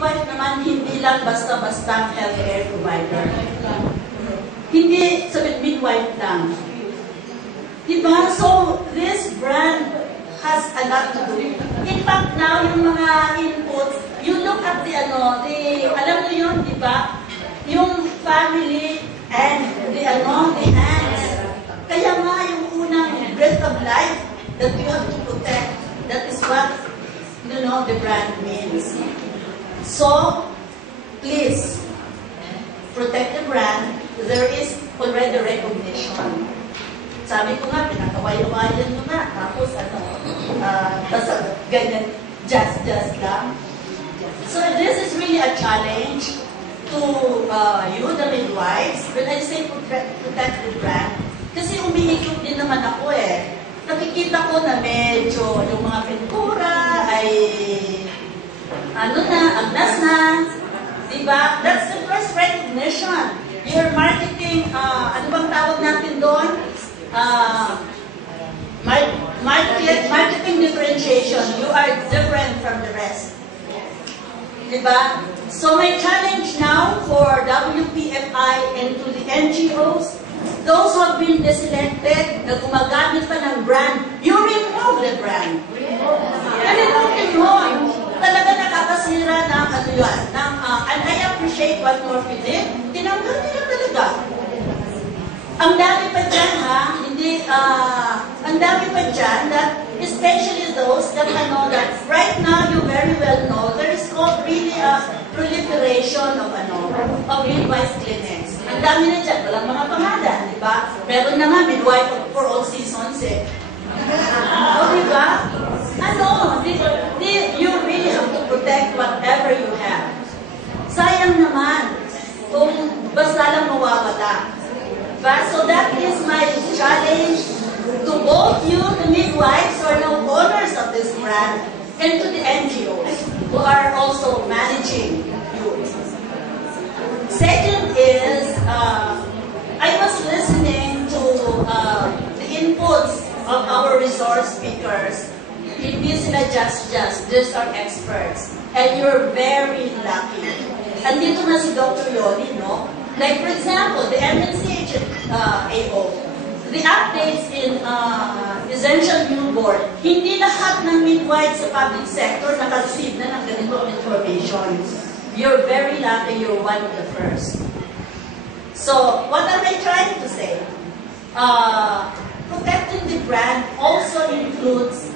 midwife naman, hindi lang basta-basta healthcare provider. Hindi sa midwife lang. Diba? So, this brand has a lot to do. In fact, now, yung mga inputs, you look at the, alam nyo yun, diba? Yung family and the hands. Kaya nga, yung unang breath of life that you have to protect, that is what, the brand means. So, please, protect the brand. There is already recognition. Sabi ko nga, pinakaway-wayan nyo nga. Tapos, ganyan, just lang. So, this is really a challenge to you, the midwives. When I say protect the brand, kasi umiikot din naman ako eh. Nakikita ko na medyo yung mga pintura ay agnas na. Diba? That's the first recognition. Your marketing, ano bang tawag natin doon? Marketing differentiation. You are different from the rest. Diba? So my challenge now for WPFI and to the NGOs, those who have been deselected, na gumagamit pa ng brand, you remove the brand. Remove yun. Talaga nakakasira ng and I appreciate what Morphe did. Tinanggal nila talaga. Ang dami pa dyan, ang dami pa dyan, that especially those that that right now you very well know there is really a proliferation of midwife clinics. Ang dami na dyan, walang mga pangalan, di ba? Meron na nga midwife for all seasons eh. Di ba? You really have to protect whatever you have. Sayang naman kung basta lang mawawala. So that is my challenge to both you, the midwives who are now owners of this brand, and to the NGOs who are also managing you. Second is, I was listening to the inputs of our resource speakers. Hindi sila just. These are experts. And you're very lucky. Andito na si Dr. Yoli, no? Like, for example, the MNCH AO, the updates in Essential New Board, hindi lahat ng midwives sa public sector naka-receive na ng ganitong information. You're very lucky, you're one of the first. So, what am I trying to say? Protecting the brand also includes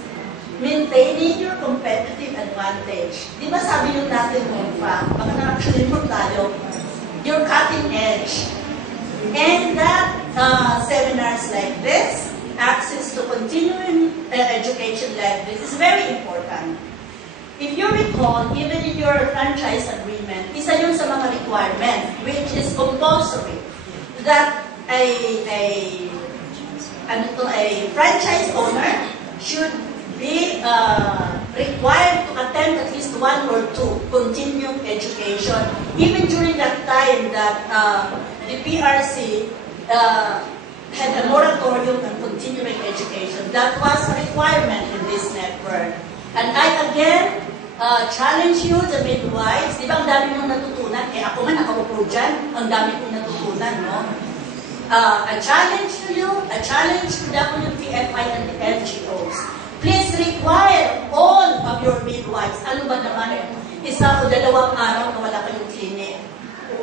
maintaining your competitive advantage. Di ba sabi yung natin baka nakakalimot tayo, you're cutting edge. And that seminars like this, access to continuing education like this is very important. If you recall, even in your franchise agreement, isa yun sa mga requirement, which is compulsory, that a franchise owner should be required to attend at least 1 or 2 continuing education, even during that time that the PRC had a moratorium on continuing education. That was a requirement in this network. And I again challenge you, the midwives. Di ba ang dami nyo natutunan? Ako man nakaupo dyan, ang dami kong natutunan, no? A challenge to you, a challenge to WPFI and the NGOs. Please require all of your midwives. Ano ba naman isa o 2 araw na wala kayong clinic?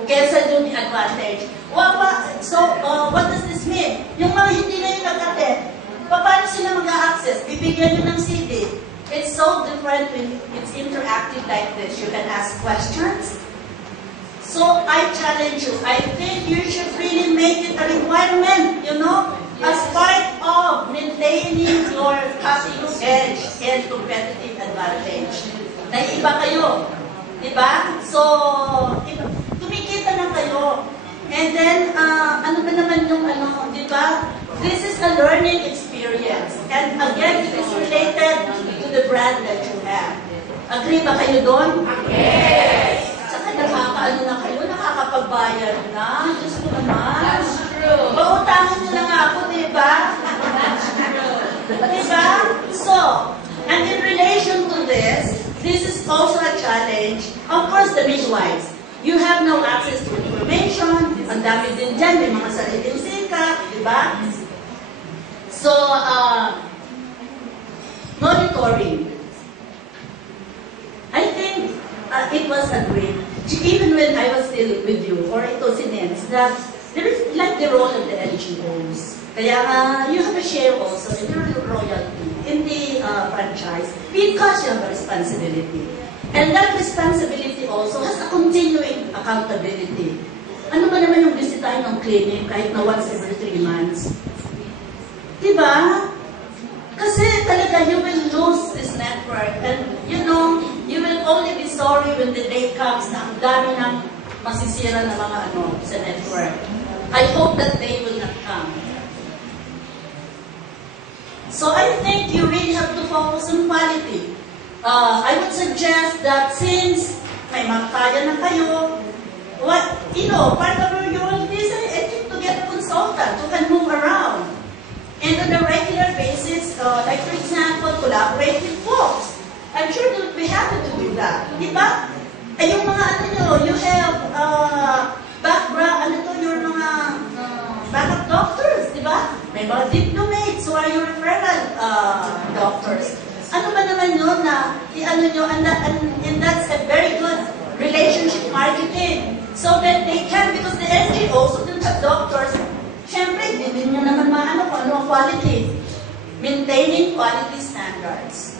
Kesa doon the advantage. So, what does this mean? Yung mga hindi na yung nag-attend, paano sila mag-access? Bibigyan nyo ng CD. It's so different when it's interactive like this. You can ask questions. So, I challenge you. I think you should really make it a requirement, as part of maintaining your cutting edge and competitive advantage. Naiiba kayo. Diba? So, tumikita na kayo. And then, ano ba naman yung diba? This is a learning experience. And again, it is related to the brand that you have. Agree ba kayo doon? Yes! Saka na kayo, nakakapagbayad na. Diyos ko naman. That's true. Pautangin nyo na nga ako, diba? That's true. Diba? So, and in relation to this is also a challenge. Of course, course, the midwives. You have no access to information. Ang dami din dyan, may mga sariling sikap, di ba? So, monitoring. I think it was agreed, even when I was still with you, or ito si Nens, that there is like the role of the NGOs. Kaya you have to share also in your royalty in the franchise because you have a responsibility. And that responsibility also has a continuing accountability. Ano ba naman yung bisitahin ng clinic kahit na once every 3 months? Diba? Kasi talaga you will lose this network and you know, you will only be sorry when the day comes na ang dami ng masisira na mga sa network. I hope that day will not come. So I think you really have to focus on quality. I would suggest that since may magkaya na kayo, part of your royalties, I think to get a consultant who can move around. And on a regular basis, like for example, collaborate with folks. I'm sure they'll be happy to do that. Di ba? Ay yung mga you have your mga backup doctors, di ba? May mga diplomates who are your referral doctors. Ano ba naman yun na and that's a very good relationship marketing. So that they can, because the NGOs who don't have doctors, syempre, hindi din nyo naman kung ano ang quality. Maintaining quality standards.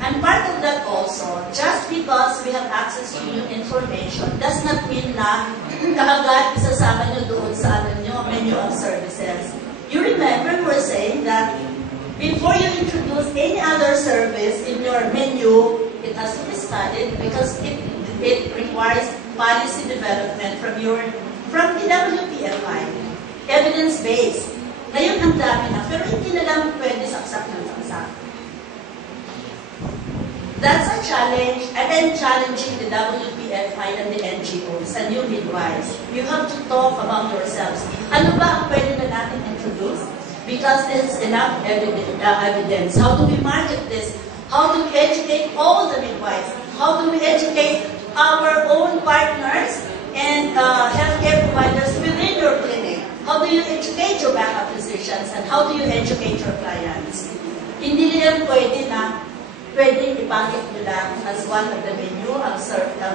And part of that also, just because we have access to new information, does not mean na kaagad isasama nyo doon sa menu of services. You remember we were saying that before you introduce any other service in your menu, it has to be studied because it requires policy development from the WPFI. Evidence-based. Ngayon ang dami na, pero hindi na lang pwede saksak ng saksak. That's a challenge, and then challenging the WPFI and the NGOs and you midwives. You have to talk about yourselves. Ano ba ang pwede na natin introduce? Because there's enough evidence. How do we market this? How do we educate all the midwives? How do we educate our own partners and healthcare providers within your clinic? How do you educate your backup physicians? And how do you educate your clients? Hindi lang pwede ipakit nyo lang as one of the menu of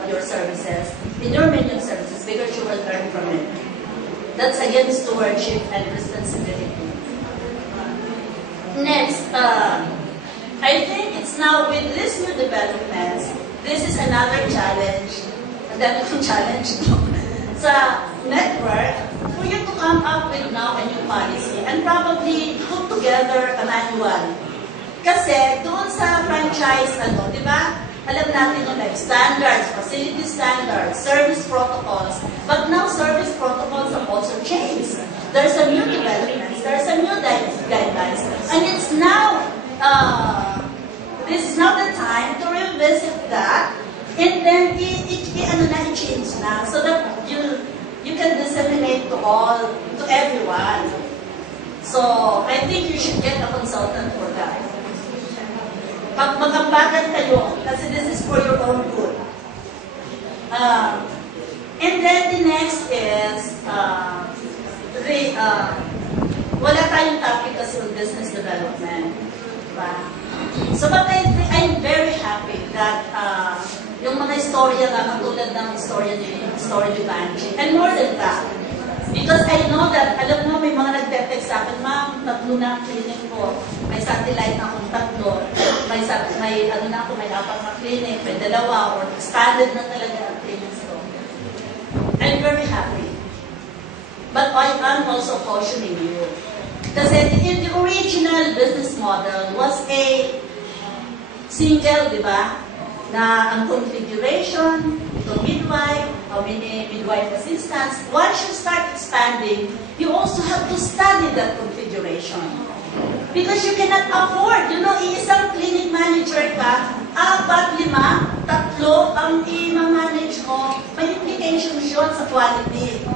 your services, in your menu of services, because you will learn from it. That's again stewardship and responsibility. Next, I think it's now with these new developments, this is another challenge, sa network, for you to come up with now a new policy and probably put together a manual. Kasi doon sa franchise, di ba? Alam natin yung like standards, facility standards, service protocols. But now service protocols have also changed. There's a new development, there's a new guidelines. And it's now, this is now the time to revisit that and then i-change na so that you can disseminate to everyone. So, I think you should get a consultant for that. Pag mag-ambagan kayo, kasi this is for your own good. And then the next is, wala tayong topic kasi on business development. Diba? So, but I'm very happy that yung mga istorya na katulad ng story ni Banji, and more than that, because I know that, alam mo, may mga nagte-text sa akin, ma'am, 3 na ang clinic ko. May satellite na akong 3. May 4 na clinic, may 2, or expanded na talaga ang clinics ko. I'm very happy. But I am also cautioning you. Kasi the original business model was a single, di ba? Na ang configuration, ito midwife, how many midwife assistants. Once you start expanding, you also have to study that configuration. Because you cannot afford, iisang clinic manager ka, 4, 5, 3 ang i-manage mo, may implications yun sa quality.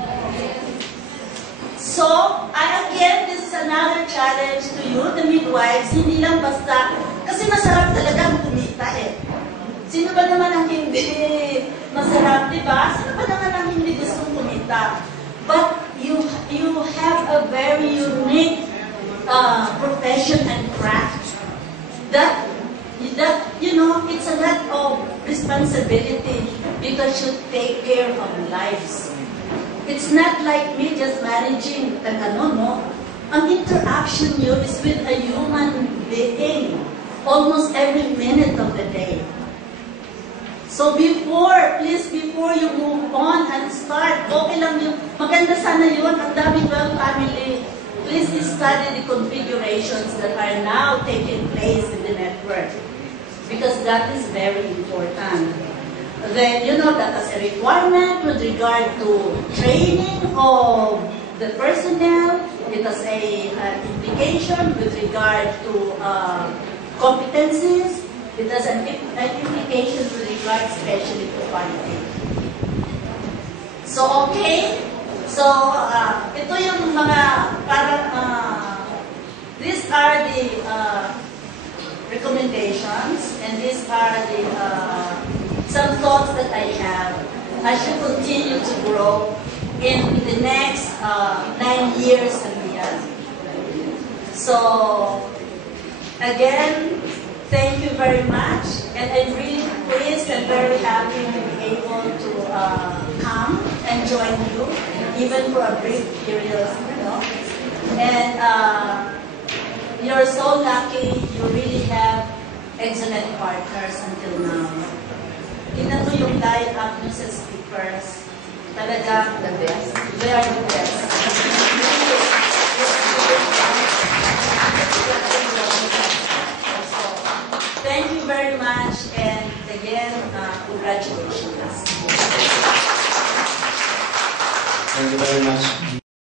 So, again, this is another challenge to you, the midwives, hindi lang basta, kasi masarap talaga ang kumita eh. Sino ba naman ang hindi sarap, di ba? Sino ba naman ang hindi gustong kumita? But you have a very unique profession and craft that you know, it's a lot of responsibility because you take care of lives. It's not like me just managing no. Ang interaction nyo is with a human being almost every minute of the day. So please before you move on and start, okay lang yun. Maganda sana yun, ang daming well family. Please study the configurations that are now taking place in the network. Because that is very important. Then, you know, that as a requirement with regard to training of the personnel, it has an implication with regard to competencies, it has an implication with regard especially to quality. So, okay. So, ito yung mga parang, these are the recommendations, and these are the some thoughts that I have as you continue to grow in the next 9 years and beyond. So, again, thank you very much, and I'm really pleased and very happy to be able to come and join you, even for a brief period, you know. And you're so lucky, you really have excellent partners until now. Ina to yung line up nyo sa speakers. Talagang the best. They are the best. Thank you very much, and again, congratulations. Thank you very much.